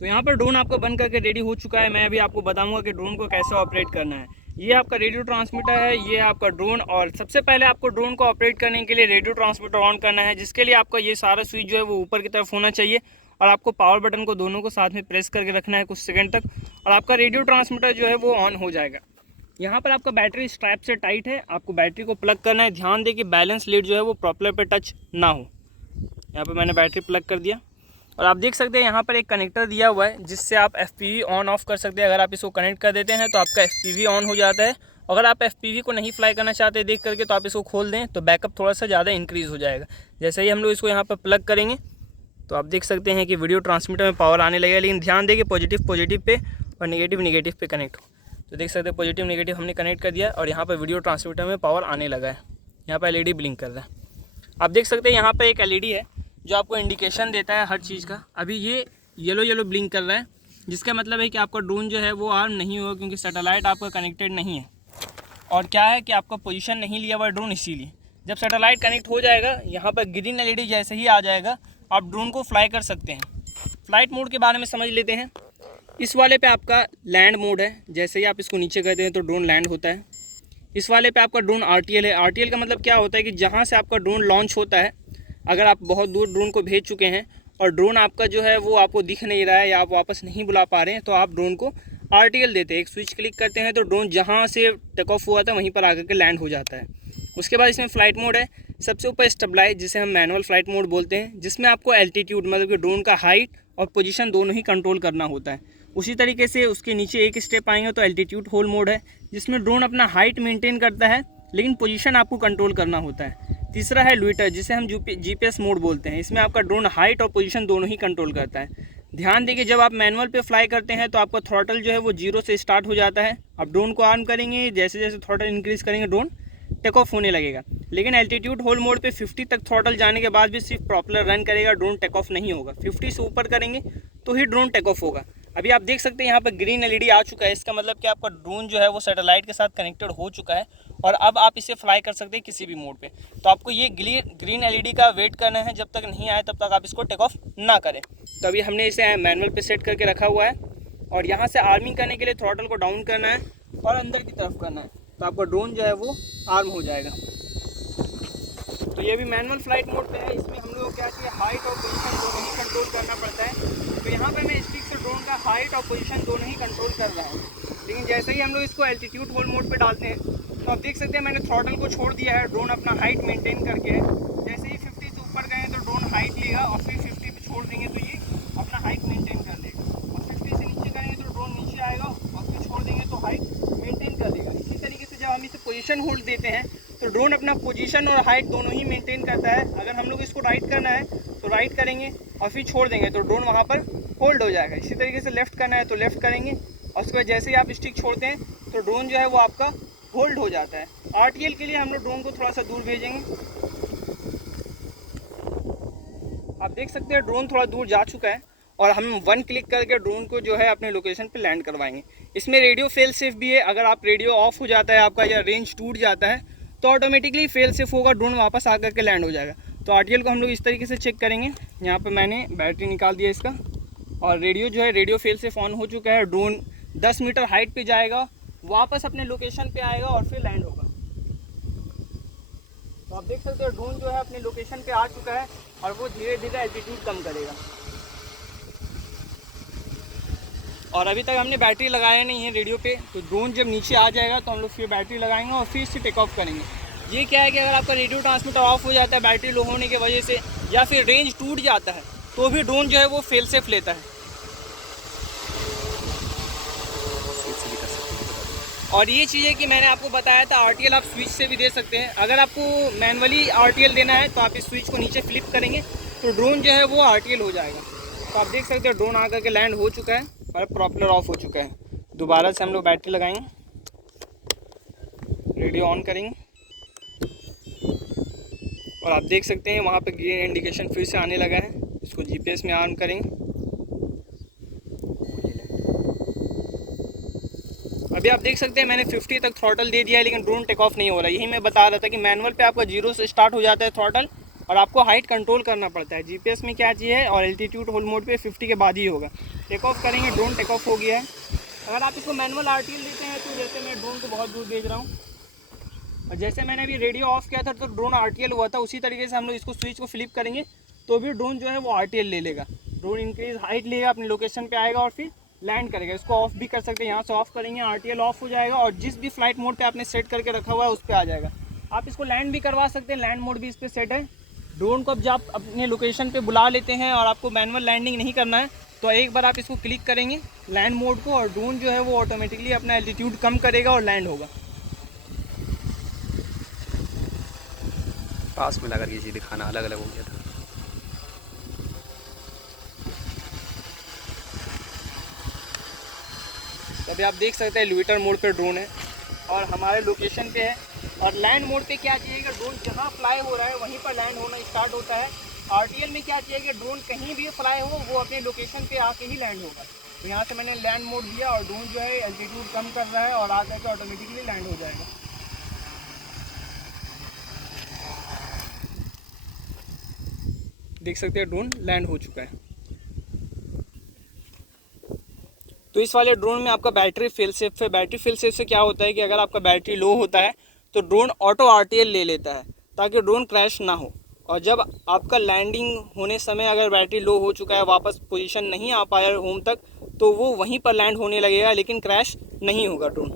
तो यहाँ पर ड्रोन आपका बन करके रेडी हो चुका है। मैं अभी आपको बताऊंगा कि ड्रोन को कैसे ऑपरेट करना है। ये आपका रेडियो ट्रांसमीटर है, ये आपका ड्रोन। और सबसे पहले आपको ड्रोन को ऑपरेट करने के लिए रेडियो ट्रांसमीटर ऑन करना है, जिसके लिए आपका ये सारा स्विच जो है वो ऊपर की तरफ होना चाहिए और आपको पावर बटन को दोनों को साथ में प्रेस करके रखना है कुछ सेकंड तक, और आपका रेडियो ट्रांसमीटर जो है वो ऑन हो जाएगा। यहाँ पर आपका बैटरी स्ट्रैप से टाइट है, आपको बैटरी को प्लग करना है। ध्यान दें कि बैलेंस लीड जो है वो प्रॉपर पे टच ना हो। यहाँ पर मैंने बैटरी प्लग कर दिया और आप देख सकते हैं यहाँ पर एक कनेक्टर दिया हुआ है जिससे आप FPV ऑन ऑफ कर सकते हैं। अगर आप इसको कनेक्ट कर देते हैं तो आपका FPV ऑन हो जाता है। अगर आप FPV को नहीं फ्लाई करना चाहते देख करके तो आप इसको खोल दें तो बैकअप थोड़ा सा ज़्यादा इंक्रीज़ हो जाएगा। जैसे ही हम लोग इसको यहाँ पर प्लग करेंगे तो आप देख सकते हैं कि वीडियो ट्रांसमीटर में पावर आने लगेगा। लेकिन ध्यान दें कि पॉजिटिव पे और नेगेटिव पे कनेक्ट हो। तो देख सकते हैं पॉजिटिव नेगेटिव हमने कनेक्ट कर दिया और यहाँ पर वीडियो ट्रांसमीटर में पावर आने लगा है। यहाँ पर LED ब्लिंक कर रहा है। आप देख सकते हैं यहाँ पर एक LED है जो आपको इंडिकेशन देता है हर चीज़ का। अभी ये येलो ब्लिंक कर रहा है, जिसका मतलब है कि आपका ड्रोन जो है वो आर्म नहीं होगा, क्योंकि सैटेलाइट आपका कनेक्टेड नहीं है। और क्या है कि आपका पोजीशन नहीं लिया हुआ ड्रोन, इसीलिए जब सैटेलाइट कनेक्ट हो जाएगा यहाँ पर ग्रीन LED जैसे ही आ जाएगा आप ड्रोन को फ्लाई कर सकते हैं। फ्लाइट मोड के बारे में समझ लेते हैं। इस वाले पे आपका लैंड मोड है, जैसे ही आप इसको नीचे करते हैं तो ड्रोन लैंड होता है। इस वाले पे आपका ड्रोन RTL है। RTL का मतलब क्या होता है कि जहाँ से आपका ड्रोन लॉन्च होता है, अगर आप बहुत दूर ड्रोन को भेज चुके हैं और ड्रोन आपका जो है वो आपको दिख नहीं रहा है या आप वापस नहीं बुला पा रहे हैं, तो आप ड्रोन को RTL देते हैं। एक स्विच क्लिक करते हैं तो ड्रोन जहाँ से टेक ऑफ हुआ था वहीं पर आकर के लैंड हो जाता है। उसके बाद इसमें फ़्लाइट मोड है। सबसे ऊपर स्टेबलाइज, जिसे हम मैनुअल फ्लाइट मोड बोलते हैं, जिसमें आपको एल्टीट्यूड मतलब कि ड्रोन का हाइट और पोजीशन दोनों ही कंट्रोल करना होता है। उसी तरीके से उसके नीचे एक स्टेप आएंगे तो एल्टीट्यूड होल्ड मोड है, जिसमें ड्रोन अपना हाइट मेंटेन करता है लेकिन पोजीशन आपको कंट्रोल करना होता है। तीसरा है लुइटर, जिसे हम GPS मोड बोलते हैं। इसमें आपका ड्रोन हाइट और पोजीशन दोनों ही कंट्रोल करता है। ध्यान देखिए, जब आप मैनुअल पे फ्लाई करते हैं तो आपका थ्रॉटल जो है वो 0 से स्टार्ट हो जाता है। आप ड्रोन को आर्म करेंगे, जैसे जैसे थ्रॉटल इंक्रीज़ करेंगे ड्रोन टेक ऑफ होने लगेगा। लेकिन एल्टीट्यूड होल्ड मोड पे 50 तक थ्रॉटल जाने के बाद भी सिर्फ प्रॉपलर रन करेगा, ड्रोन टेक ऑफ नहीं होगा। 50 से ऊपर करेंगे तो ही ड्रोन टेक ऑफ होगा। अभी आप देख सकते हैं यहाँ पर ग्रीन LED आ चुका है। इसका मतलब कि आपका ड्रोन जो है वो सैटेलाइट के साथ कनेक्टेड हो चुका है और अब आप इसे फ्लाई कर सकते हैं किसी भी मोड पे। तो आपको ये ग्रीन LED का वेट करना है, जब तक नहीं आए तब तक आप इसको टेक ऑफ ना करें। तो अभी हमने इसे मैनुअल पे सेट करके रखा हुआ है और यहाँ से आर्मिंग करने के लिए थ्रॉटल को डाउन करना है और अंदर की तरफ करना है, तो आपका ड्रोन जो है वो आर्म हो जाएगा। तो ये भी मैनुअल फ्लाइट मोड पे है। इसमें हम लोग को क्या चाहिए, हाइट और पोजीशन दोनों ही कंट्रोल करना पड़ता है। तो यहाँ पे मैं स्टिक से ड्रोन का हाइट और पोजीशन दोनों ही कंट्रोल कर रहा हूँ। लेकिन जैसे ही हम लोग इसको एल्टीट्यूड होल्ड मोड पे डालते हैं तो आप देख सकते हैं मैंने थ्रॉटल को छोड़ दिया है, ड्रोन अपना हाइट मेंटेन करके है। जैसे ही 50 से ऊपर गए तो ड्रोन हाइट लेगा और फिर 50 पे छोड़ देंगे तो ये अपना हाइट मेंटेन कर लेगा। और 50 से नीचे करेंगे तो ड्रोन नीचे आएगा और फिर छोड़ देंगे तो हाइट मेंटेन कर लेगा। इसी तरीके से जब हम इसे पोजीशन होल्ड देते हैं तो ड्रोन अपना पोजीशन और हाइट दोनों ही मेंटेन करता है। अगर हम लोग इसको राइट करना है तो राइट करेंगे और फिर छोड़ देंगे तो ड्रोन वहाँ पर होल्ड हो जाएगा। इसी तरीके से लेफ़्ट करना है तो लेफ़्ट करेंगे और उसके बाद जैसे ही आप स्टिक छोड़ते हैं तो ड्रोन जो है वो आपका होल्ड हो जाता है। RTL के लिए हम लोग ड्रोन को थोड़ा सा दूर भेजेंगे। आप देख सकते हैं ड्रोन थोड़ा दूर जा चुका है और हम 1 क्लिक करके ड्रोन को जो है अपने लोकेशन पे लैंड करवाएंगे। इसमें रेडियो फेल सेफ भी है। अगर आप रेडियो ऑफ हो जाता है आपका या रेंज टूट जाता है तो ऑटोमेटिकली फेल सेफ होगा, ड्रोन वापस आकर के लैंड हो जाएगा। तो RTL को हम लोग इस तरीके से चेक करेंगे। यहाँ पर मैंने बैटरी निकाल दिया इसका और रेडियो जो है रेडियो फेल सेफ ऑन हो चुका है। ड्रोन 10 मीटर हाइट पे जाएगा, वापस अपने लोकेशन पे आएगा और फिर लैंड होगा। तो आप देख सकते हो ड्रोन जो है अपने लोकेशन पे आ चुका है और वो धीरे धीरे एल्टीट्यूड कम करेगा। और अभी तक हमने बैटरी लगाया नहीं है रेडियो पे, तो ड्रोन जब नीचे आ जाएगा तो हम लोग फिर बैटरी लगाएंगे और फिर से टेक ऑफ करेंगे। ये क्या है कि अगर आपका रेडियो ट्रांसमीटर ऑफ हो जाता है बैटरी लो होने की वजह से या फिर रेंज टूट जाता है तो भी ड्रोन जो है वो फेल सेफ लेता है। और ये चीज़ है कि मैंने आपको बताया था RTL आप स्विच से भी दे सकते हैं। अगर आपको मैनुअली RTL देना है तो आप इस स्विच को नीचे फ्लिप करेंगे तो ड्रोन जो है वो RTL हो जाएगा। तो आप देख सकते हो ड्रोन आकर के लैंड हो चुका है और प्रॉपलर ऑफ हो चुका है। दोबारा से हम लोग बैटरी लगाएंगे, रेडियो ऑन करेंगे और आप देख सकते हैं वहाँ पे ग्रीन इंडिकेशन फिर से आने लगा है। इसको GPS में आर्म करेंगे। अभी आप देख सकते हैं मैंने 50 तक थ्रॉटल दे दिया है लेकिन ड्रोन टेक ऑफ नहीं हो रहा है। यही मैं बता रहा था कि मैनुअल पे आपका 0 से स्टार्ट हो जाता है थ्रॉटल और आपको हाइट कंट्रोल करना पड़ता है। जीपीएस में क्या चाहिए, और एल्टीट्यूड होल्ड मोड पे 50 के बाद ही होगा। टेक ऑफ करेंगे, ड्रोन टेक ऑफ हो गया है। अगर आप इसको मैनुअल आरटीएल लेते हैं तो जैसे मैं ड्रोन को बहुत दूर भेज रहा हूँ, और जैसे मैंने अभी रेडियो ऑफ किया था तो ड्रोन आरटीएल हुआ था, उसी तरीके से हम लोग इसको स्विच को फ्लिप करेंगे तो भी ड्रोन जो है वो आरटीएल ले लेगा। ड्रोन इंक्रीज हाइट लेगा, अपनी लोकेशन पे आएगा और फिर लैंड करेगा। इसको ऑफ भी कर सकते हैं, यहाँ से ऑफ करेंगे आरटीएल ऑफ हो जाएगा और जिस भी फ्लाइट मोड पे आपने सेट करके रखा हुआ है उस पर आ जाएगा। आप इसको लैंड भी करवा सकते हैं, लैंड मोड भी इस पर सेट है। ड्रोन को अब जब आप अपने लोकेशन पे बुला लेते हैं और आपको मैनुअल लैंडिंग नहीं करना है तो एक बार आप इसको क्लिक करेंगे लैंड मोड को, और ड्रोन जो है वो ऑटोमेटिकली अपना एल्टीट्यूड कम करेगा और लैंड होगा। पास में लगा के चीज़ दिखाना अलग अलग हो गया था। अभी आप देख सकते हैं लोइटर मोड पे ड्रोन है और हमारे लोकेशन पे है। और लैंड मोड पे क्या चाहिए कि ड्रोन जहाँ फ्लाई हो रहा है वहीं पर लैंड होना स्टार्ट होता है। आरटीएल में क्या चाहिए कि ड्रोन कहीं भी फ्लाई हो वो अपने लोकेशन पे आके ही लैंड होगा। तो यहाँ से मैंने लैंड मोड दिया और ड्रोन जो है एल्टीट्यूड कम कर रहा है और आ करके ऑटोमेटिकली लैंड हो जाएगा। देख सकते हैं ड्रोन लैंड हो चुका है। तो इस वाले ड्रोन में आपका बैटरी फेल सेफ है। बैटरी फेल सेफ से क्या होता है कि अगर आपका बैटरी लो होता है तो ड्रोन ऑटो आरटीएल ले लेता है ताकि ड्रोन क्रैश ना हो। और जब आपका लैंडिंग होने समय अगर बैटरी लो हो चुका है, वापस पोजीशन नहीं आ पाया होम तक, तो वो वहीं पर लैंड होने लगेगा लेकिन क्रैश नहीं होगा ड्रोन।